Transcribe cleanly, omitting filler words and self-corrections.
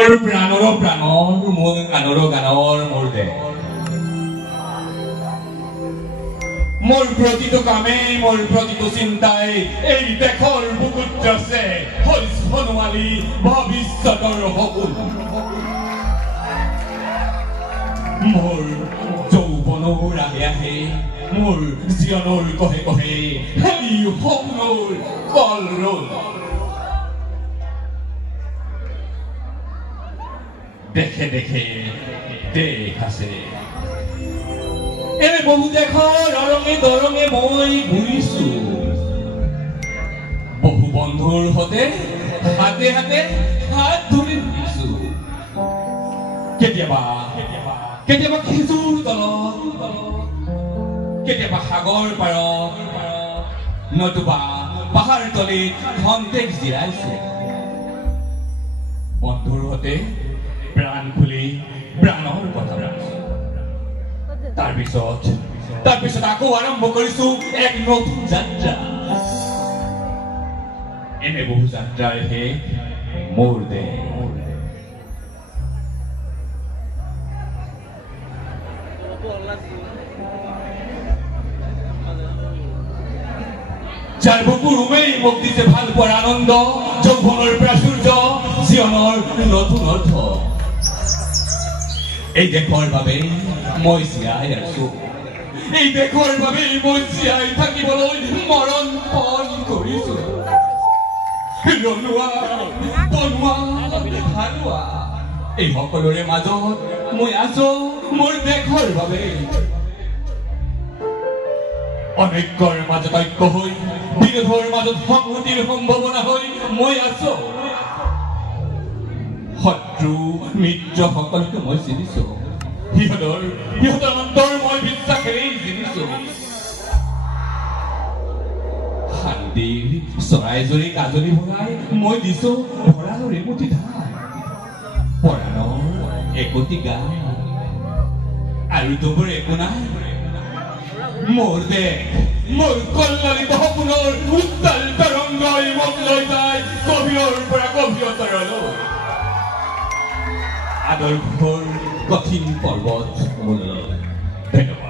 মোৰ প্ৰাণৰ প্ৰাণৰ মোৰ গানৰ গানৰ মোৰ দেশ মোৰ প্ৰতিটো কামেই মোৰ প্ৰতিটো চিন্তাই এই দেশৰ বুকুত আছে হৰিষ্ণমালী ভৱিষ্যতৰ সপোন মোৰ যৌৱনৰ আহে আহে মোৰ জীৱনৰ কহে কহে হেৰি সপোনৰ কলৰল দেখে দেখে দেশ আছে এনে বহু দেশৰ অৰঙে দৰঙে মই ঘূৰিছো বহু বন্ধুৰ সতে হাতে হাতে হাত ধৰি ঘূৰিছো কেতিয়াবা কেতিয়াবা খেজুৰ তলত কেতিয়াবা সাগৰ পাৰত নতুবা পাহাৰ তলিত খন্তেক জিৰাইছো বন্ধুৰ সতে প্ৰাণ খুলি প্ৰাণৰ কথা ৰাখিছো তাৰপিছত আকৌ আৰম্ভ কৰিছো এক নতুন যাত্ৰা এনে বহু যাত্ৰাৰহে মোৰ দেশ যাৰ বুকুৰ উমেই মোক দিছে ভাল পোৱাৰ আনন্দ যৌৱনৰ প্ৰাচুৰ্য জীৱনৰ নতুন অৰ্থ এই দেশৰ বাবে মই জীয়াই আছো এই দেশৰ বাবে মই জীয়াই থাকিবলৈ মৰণ পণ কৰিছো ৰনুৱা তনুৱা হাৰুৱা এই সকলোৰে মাজত মই আছো মোৰ দেশৰ বাবে অনৈক্যৰ মাজত ঐক্য হৈ বিৰোধৰ মাজত সংহতিৰ সম্ভাৱনা হৈ মই আছো শত্ৰু মিত্ৰ সকলোকে মই চিনিছো সিহঁতৰ অন্তৰ মই বিশ্বাসেৰেই চিনিছো শান্তিৰ চৰাইজনী কাজনী ভৰাই মই দিছো ভঁৰালৰ এমুঠি ধান পৰাণৰ একোটি গান আৰু তোৰ একো নাই মোৰ দেশ মোৰ কল্যাণিত সপোনৰ উত্তাল তৰংগই মোক লৈ যায় গভীৰৰ পৰা গভীৰতৰলৈ আদৰ্শৰ কঠিন পৰ্বত মূললৈ ধন্যবাদ